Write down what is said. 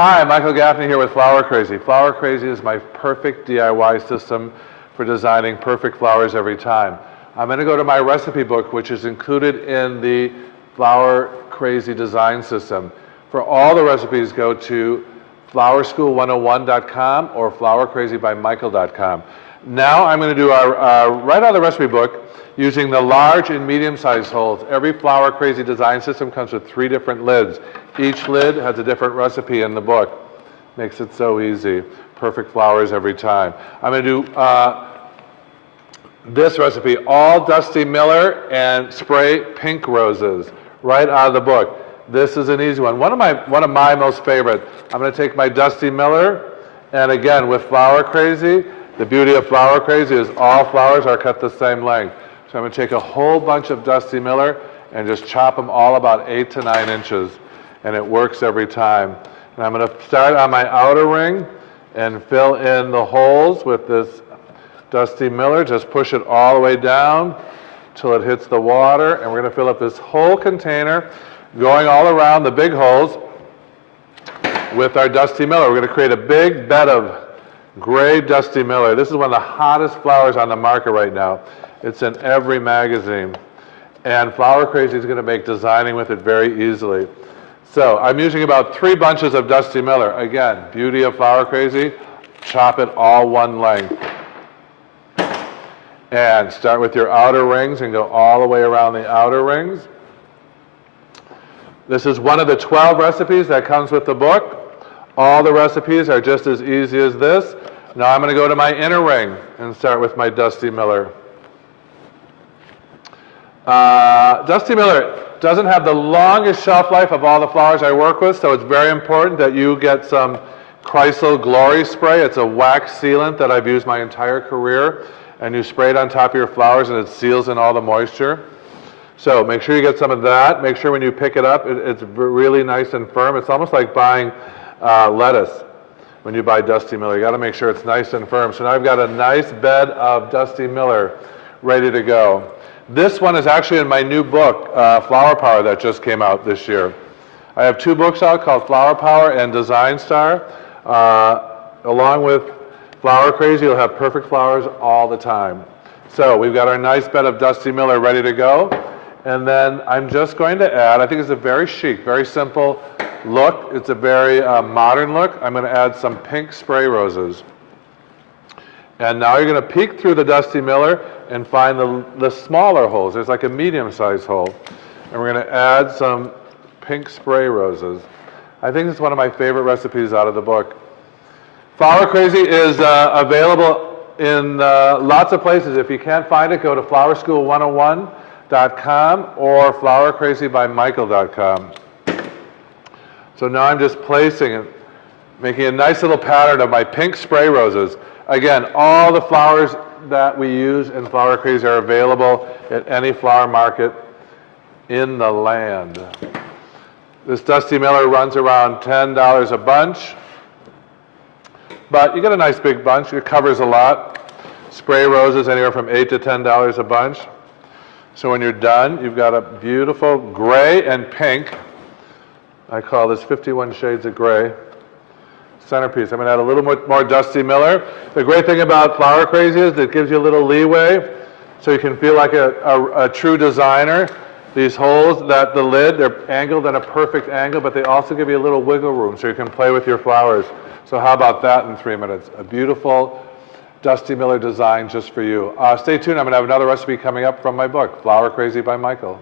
Hi, Michael Gaffney here with Flower Crazy. Flower Crazy is my perfect DIY system for designing perfect flowers every time. I'm going to go to my recipe book, which is included in the Flower Crazy design system. For all the recipes, go to flowerschool101.com or flowercrazybymichael.com. Now I'm going to do right out of the recipe book using the large and medium-sized holes. Every Flower Crazy design system comes with 3 different lids. Each lid has a different recipe in the book. Makes it so easy. Perfect flowers every time. I'm going to do this recipe, all Dusty Miller and spray pink roses, right out of the book. This is an easy one. One of my most favorite. I'm going to take my Dusty Miller, and again with Flower Crazy, the beauty of Flower Crazy is all flowers are cut the same length. So I'm going to take a whole bunch of Dusty Miller and just chop them all about 8 to 9 inches. And it works every time. And I'm going to start on my outer ring and fill in the holes with this Dusty Miller. Just push it all the way down till it hits the water. And we're going to fill up this whole container, going all around the big holes with our Dusty Miller. We're going to create a big bed of gray Dusty Miller. This is one of the hottest flowers on the market right now. It's in every magazine. And Flower Crazy is going to make designing with it very easily. So I'm using about 3 bunches of Dusty Miller. Again, beauty of Flower Crazy, chop it all one length. And start with your outer rings and go all the way around the outer rings. This is one of the 12 recipes that comes with the book. All the recipes are just as easy as this. Now I'm going to go to my inner ring and start with my Dusty Miller. Dusty Miller doesn't have the longest shelf life of all the flowers I work with, so it's very important that you get some Chrysal Glory spray. It's a wax sealant that I've used my entire career, and you spray it on top of your flowers and it seals in all the moisture. So make sure you get some of that. Make sure when you pick it up, it's really nice and firm. It's almost like buying lettuce when you buy Dusty Miller. You got to make sure it's nice and firm. So now I've got a nice bed of Dusty Miller ready to go. This one is actually in my new book, Flower Power, that just came out this year. I have 2 books out called Flower Power and Design Star. Along with Flower Crazy, you'll have perfect flowers all the time. So we've got our nice bed of Dusty Miller ready to go. And then I'm just going to add, I think it's a very chic, very simple look. It's a very modern look. I'm going to add some pink spray roses. And now you're going to peek through the Dusty Miller and find the smaller holes. There's like a medium-sized hole. And we're going to add some pink spray roses. I think it's one of my favorite recipes out of the book. Flower Crazy is available in lots of places. If you can't find it, go to flowerschool101.com or flowercrazybymichael.com. So now I'm just placing it, making a nice little pattern of my pink spray roses. Again, all the flowers that we use in Flower Crazy are available at any flower market in the land. This Dusty Miller runs around $10 a bunch, but you get a nice big bunch. It covers a lot. Spray roses anywhere from $8 to $10 a bunch. So when you're done, you've got a beautiful gray and pink. I call this 51 shades of gray. Centerpiece. I'm going to add a little more Dusty Miller. The great thing about Flower Crazy is it gives you a little leeway so you can feel like a true designer. These holes, that the lid, they're angled at a perfect angle, but they also give you a little wiggle room so you can play with your flowers. So how about that in 3 minutes? A beautiful Dusty Miller design just for you. Stay tuned. I'm going to have another recipe coming up from my book, Flower Crazy by Michael.